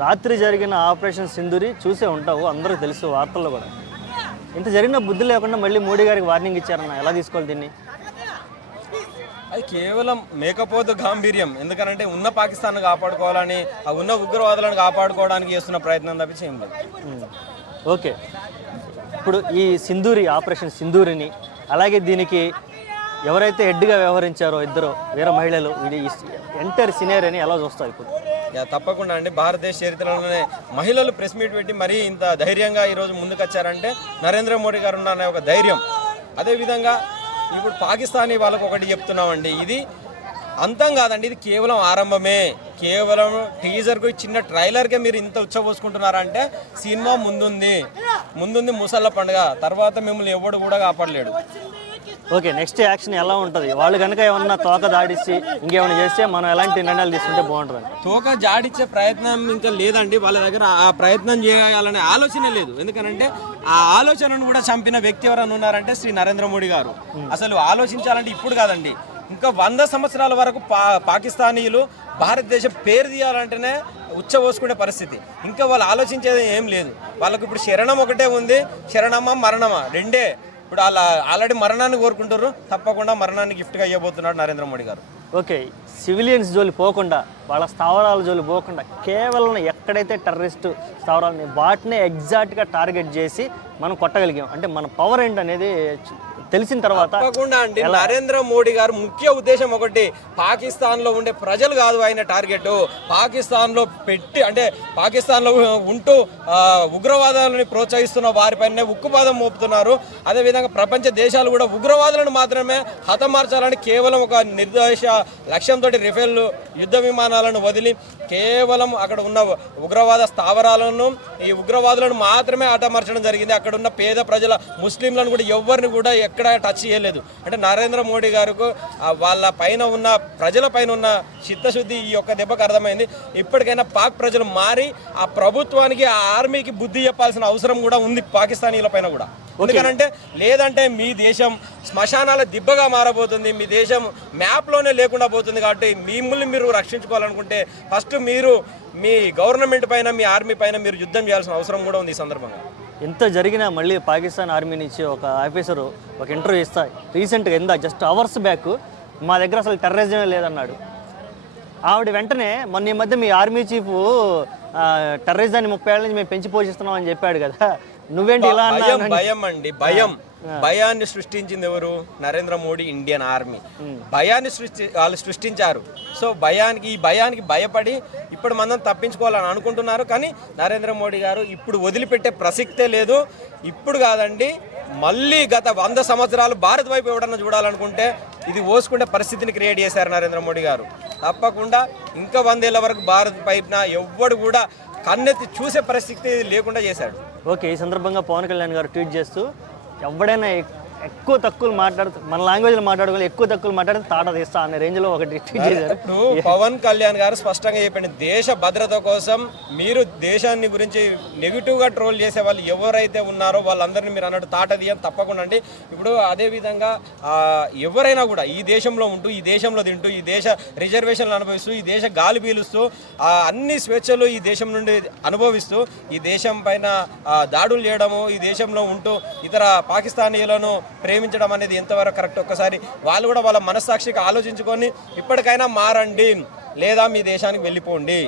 రాత్రి జరిగిన ఆపరేషన్ సింధూరి చూసే ఉంటావు, అందరూ తెలుసు వార్తల్లో కూడా. ఇంత జరిగిన బుద్ధి లేకుండా మళ్ళీ మోడీ గారికి వార్నింగ్ ఇచ్చారన్న, ఎలా తీసుకోవాలి దీన్ని? అది కేవలం మేకపోతు గాంభీర్యం. ఎందుకనంటే ఉన్న పాకిస్తాన్ కాపాడుకోవాలని, ఆ ఉన్న ఉగ్రవాదులను కాపాడుకోవడానికి చేస్తున్న ప్రయత్నం తప్పించి ఏం లేదు. ఓకే, ఇప్పుడు ఈ సింధూరి ఆపరేషన్ సింధూరిని, అలాగే దీనికి ఎవరైతే హెడ్గా వ్యవహరించారో ఇద్దరు వీర మహిళలు, ఇది ఎంటైర్ సినేరియని ఎలా చూస్తావు ఇప్పుడు? తప్పకుండా అండి. భారతదేశ చరిత్రలోనే మహిళలు ప్రెస్ మీట్ పెట్టి మరీ ఇంత ధైర్యంగా ఈరోజు ముందుకొచ్చారంటే నరేంద్ర మోడీ గారు ఉన్న ఒక ధైర్యం. అదేవిధంగా ఇప్పుడు పాకిస్తానీ వాళ్ళకు ఒకటి చెప్తున్నామండి, ఇది అంతం కాదండి, ఇది కేవలం ఆరంభమే. కేవలం టీజర్కు చిన్న ట్రైలర్కే మీరు ఇంత ఉచ్చబోసుకుంటున్నారంటే సినిమా ముందుంది ముసళ్ళ పండుగ. తర్వాత మిమ్మల్ని ఎవడు కూడా కాపాడలేడు. ఓకే, నెక్స్ట్ యాక్షన్ ఎలా ఉంటుంది? వాళ్ళు కనుక ఏమన్నా తోక దాడిచ్చి ఇంకేమైనా చేస్తే మనం ఎలాంటి నిర్ణయాలు తీసుకుంటే బాగుంటుంది? తోక జాడిచ్చే ప్రయత్నం ఇంకా లేదండి, వాళ్ళ దగ్గర ఆ ప్రయత్నం చేయాలనే ఆలోచన లేదు. ఎందుకనంటే ఆ ఆలోచనను కూడా చంపిన వ్యక్తి ఎవరైనా ఉన్నారంటే శ్రీ నరేంద్ర మోడీ గారు. అసలు ఆలోచించాలంటే ఇప్పుడు కాదండి, ఇంకా 100 సంవత్సరాల వరకు పాకిస్తానీయులు భారతదేశం పేరు తీయాలంటేనే ఉచ్చబోసుకునే పరిస్థితి. ఇంకా వాళ్ళు ఆలోచించేది ఏం లేదు. వాళ్ళకు ఇప్పుడు శరణం ఒకటే ఉంది, శరణమా మరణమా రెండే. ఇప్పుడు వాళ్ళ ఆల్రెడీ మరణాన్ని కోరుకుంటారు, తప్పకుండా మరణాన్ని గిఫ్ట్గా ఇవ్వబోతున్నాడు నరేంద్ర మోడీ గారు. ఓకే, సివిలియన్స్ జోలి పోకుండా, వాళ్ళ స్థావరాల జోలి పోకుండా, కేవలం ఎక్కడైతే టెర్రరిస్టు స్థావరాలని వాటినే ఎగ్జాక్ట్గా టార్గెట్ చేసి మనం కొట్టగలిగాం అంటే మన పవర్ ఏంటనేది తెలిసిన తర్వాత తప్పకుండా అండి. నరేంద్ర మోడీ గారు ముఖ్య ఉద్దేశం ఒకటి, పాకిస్తాన్లో ఉండే ప్రజలు కాదు ఆయన టార్గెట్. పాకిస్తాన్లో పెట్టి అంటే పాకిస్తాన్లో ఉంటూ ఉగ్రవాదాలను ప్రోత్సహిస్తున్న వారిపైనే ఉక్కుపాదం మోపుతున్నారు. అదేవిధంగా ప్రపంచ దేశాలు కూడా ఉగ్రవాదులను మాత్రమే హతమార్చాలని కేవలం ఒక నిర్దేశ లక్ష్యంతో రిఫేల్ యుద్ధ విమానాలను వదిలి కేవలం అక్కడ ఉన్న ఉగ్రవాద స్థావరాలను, ఈ ఉగ్రవాదులను మాత్రమే హతమార్చడం జరిగింది. అక్కడ ఉన్న పేద ప్రజల ముస్లింలను కూడా ఎవరిని కూడా ఎక్కడ టచ్ చేయలేదు. అంటే నరేంద్ర మోడీ గారికి వాళ్ళ పైన ఉన్న ప్రజల పైన ఉన్న చిత్తశుద్ధి ఈ యొక్క దెబ్బకు అర్థమైంది. ఇప్పటికైనా పాక్ ప్రజలు మారి ఆ ప్రభుత్వానికి, ఆ ఆర్మీకి బుద్ధి చెప్పాల్సిన అవసరం కూడా ఉంది పాకిస్తానీల పైన కూడా. ఎందుకనంటే లేదంటే మీ దేశం శ్మశానాల దిబ్బగా మారబోతుంది, మీ దేశం మ్యాప్లోనే లేకుండా పోతుంది. కాబట్టి మిమ్మల్ని మీరు రక్షించుకోవాలనుకుంటే ఫస్ట్ మీరు మీ గవర్నమెంట్ పైన, మీ ఆర్మీ పైన మీరు యుద్ధం చేయాల్సిన అవసరం కూడా ఉంది. ఈ సందర్భంగా ఎంత జరిగినా మళ్ళీ పాకిస్తాన్ ఆర్మీ నుంచి ఒక ఆఫీసరు ఒక ఇంటర్వ్యూ ఇస్తా, రీసెంట్గా జస్ట్ అవర్స్ బ్యాక్ మా దగ్గర అసలు టెర్రరిజమే లేదన్నాడు. ఆవిడ వెంటనే మొన్న ఈ మధ్య మీ ఆర్మీ చీఫ్ టెర్రరిజాన్ని 30 ఏళ్ళ నుంచి మేము పెంచి పోషిస్తున్నాం అని చెప్పాడు కదా, నువ్వేంటి ఇలా అన్నా? భయం అండి, భయాన్ని సృష్టించింది ఎవరు? Narendra Modi, Indian army. భయాన్ని వాళ్ళు సృష్టించారు. సో ఈ భయానికి భయపడి ఇప్పుడు మనం తప్పించుకోవాలని అనుకుంటున్నారు. కానీ నరేంద్ర మోడీ గారు ఇప్పుడు వదిలిపెట్టే ప్రసక్తే లేదు. ఇప్పుడు కాదండి, మళ్ళీ గత 100 సంవత్సరాలు భారత్ వైపు ఎవడన్నా చూడాలనుకుంటే ఇది ఓసుకునే పరిస్థితిని క్రియేట్ చేశారు నరేంద్ర మోడీ గారు. తప్పకుండా ఇంకా 100 ఏళ్ళ వరకు భారత్ వైపున ఎవ్వడు కూడా కన్నెత్తి చూసే పరిస్థితి లేకుండా చేశాడు. ఓకే, ఈ సందర్భంగా పవన్ కళ్యాణ్ గారు ట్వీట్ చేస్తూ ఎవడైనా ఎక్కువ తక్కువలు మన లాంగ్వేజ్లో మాట్లాడుకోవాలి, ఎక్కువ తక్కువలు మాట్లాడితే తాట తీస్తా అనే రేంజ్లో ఒకటి ట్వీట్ చేశారు. ఇప్పుడు పవన్ కళ్యాణ్ గారు స్పష్టంగా చెప్పండి, దేశ భద్రత కోసం మీరు దేశాన్ని గురించి నెగిటివ్గా ట్రోల్ చేసే వాళ్ళు ఎవరైతే ఉన్నారో వాళ్ళందరినీ మీరు అన్నట్టు తాట తీయని తప్పకుండా అండి. ఇప్పుడు అదేవిధంగా ఎవరైనా కూడా ఈ దేశంలో ఉంటూ, ఈ దేశంలో తింటూ, ఈ దేశ రిజర్వేషన్లు అనుభవిస్తూ, ఈ దేశ గాలి పీలుస్తూ, అన్ని స్వేచ్ఛలు ఈ దేశం నుండి అనుభవిస్తూ ఈ దేశం పైన దాడులు చేయడము, ఈ దేశంలో ఉంటూ ఇతర పాకిస్తానీయులను ప్రేమించడం అనేది ఎంతవరకు కరెక్ట్? ఒక్కసారి వాళ్ళు కూడా వాళ్ళ మనస్సాక్షికి ఆలోచించుకొని ఇప్పటికైనా మారండి, లేదా మీ దేశానికి వెళ్ళిపోండి.